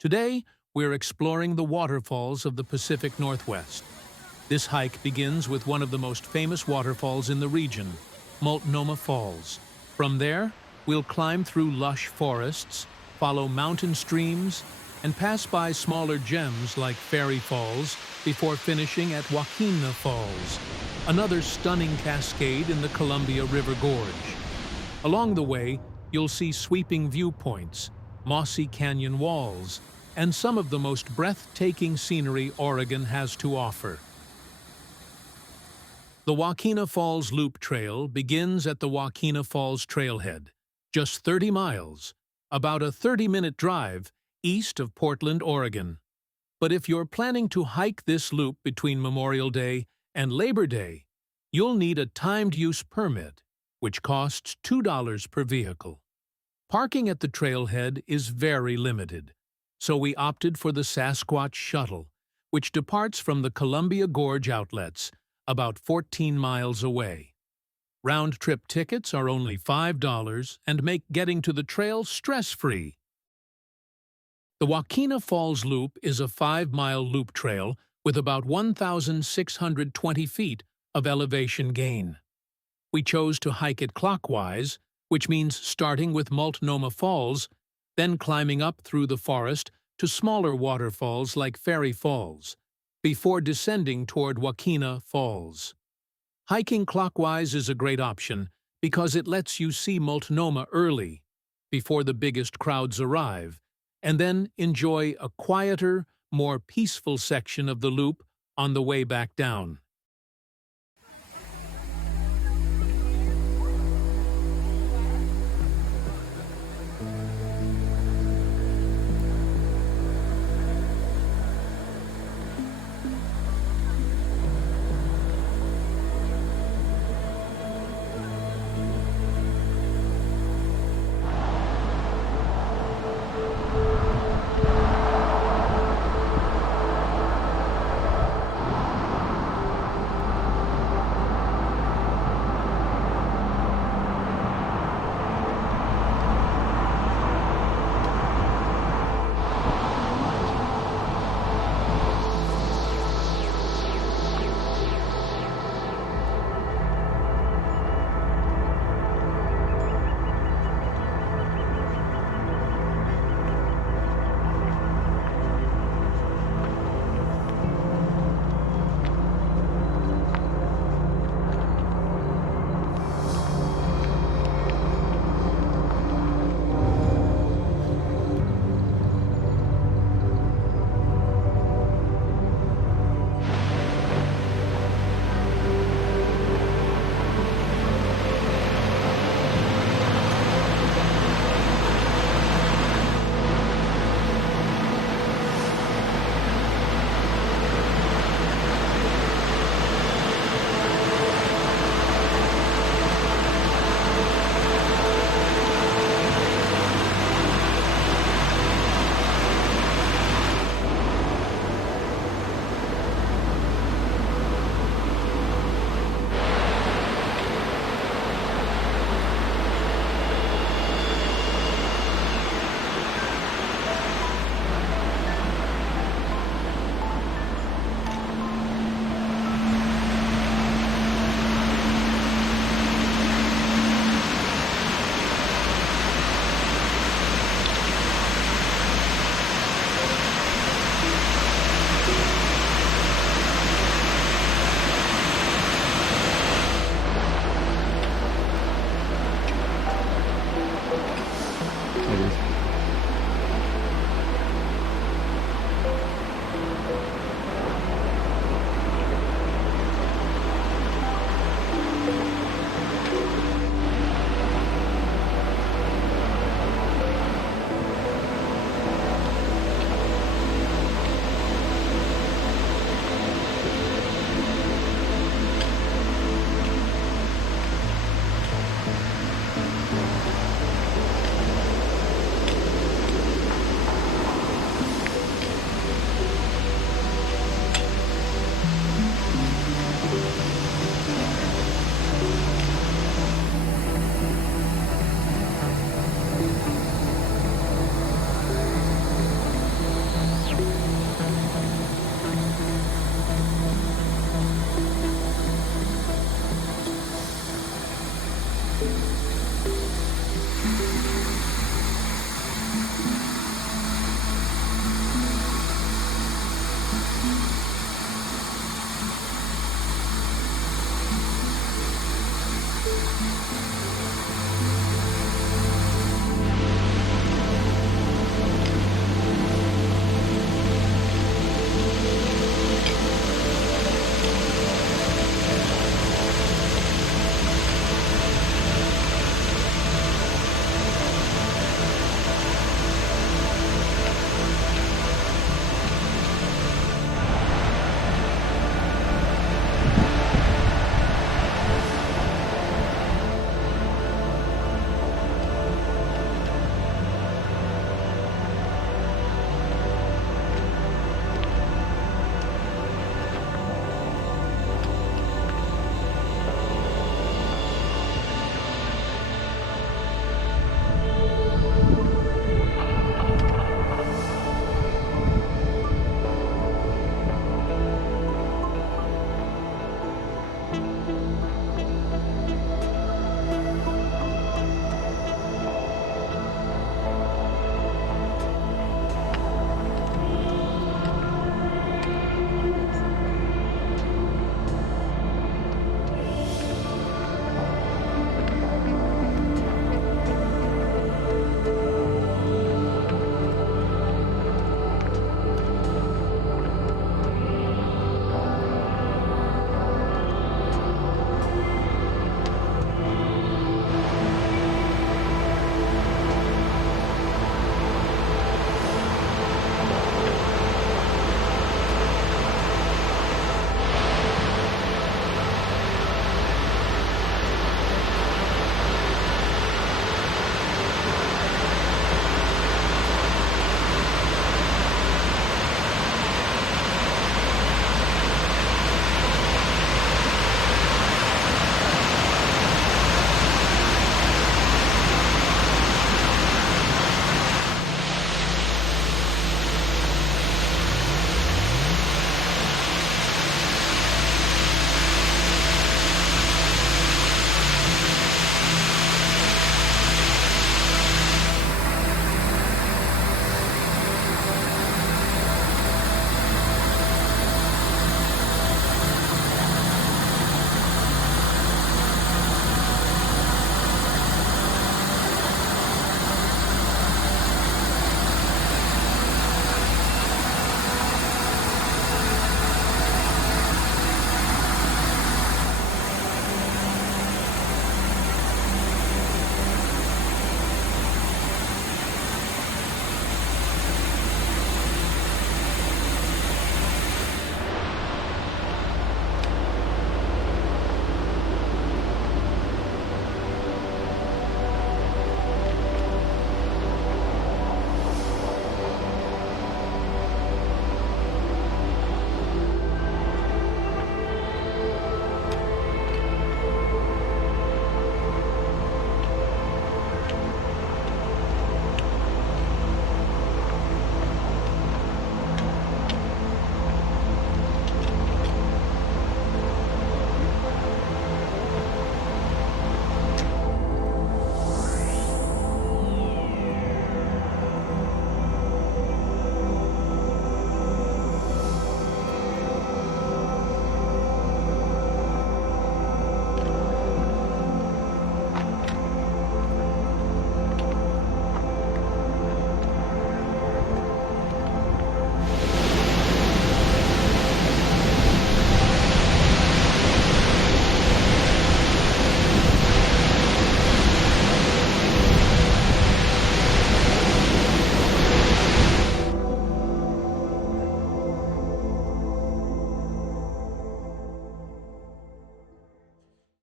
Today, we're exploring the waterfalls of the Pacific Northwest. This hike begins with one of the most famous waterfalls in the region, Multnomah Falls. From there, we'll climb through lush forests, follow mountain streams, and pass by smaller gems like Fairy Falls before finishing at Wahkeena Falls, another stunning cascade in the Columbia River Gorge. Along the way, you'll see sweeping viewpoints, mossy canyon walls, and some of the most breathtaking scenery Oregon has to offer. The Wahkeena Falls Loop Trail begins at the Wahkeena Falls Trailhead, just 30 miles, about a 30-minute drive east of Portland, Oregon. But if you're planning to hike this loop between Memorial Day and Labor Day, you'll need a timed use permit, which costs $2 per vehicle. Parking at the trailhead is very limited, so we opted for the Sasquatch Shuttle, which departs from the Columbia Gorge Outlets, about 14 miles away. Round-trip tickets are only $5 and make getting to the trail stress-free. The Wahkeena Falls Loop is a 5-mile loop trail with about 1,620 feet of elevation gain. We chose to hike it clockwise, which means starting with Multnomah Falls, then climbing up through the forest to smaller waterfalls like Fairy Falls, before descending toward Wahkeena Falls. Hiking clockwise is a great option because it lets you see Multnomah early, before the biggest crowds arrive, and then enjoy a quieter, more peaceful section of the loop on the way back down.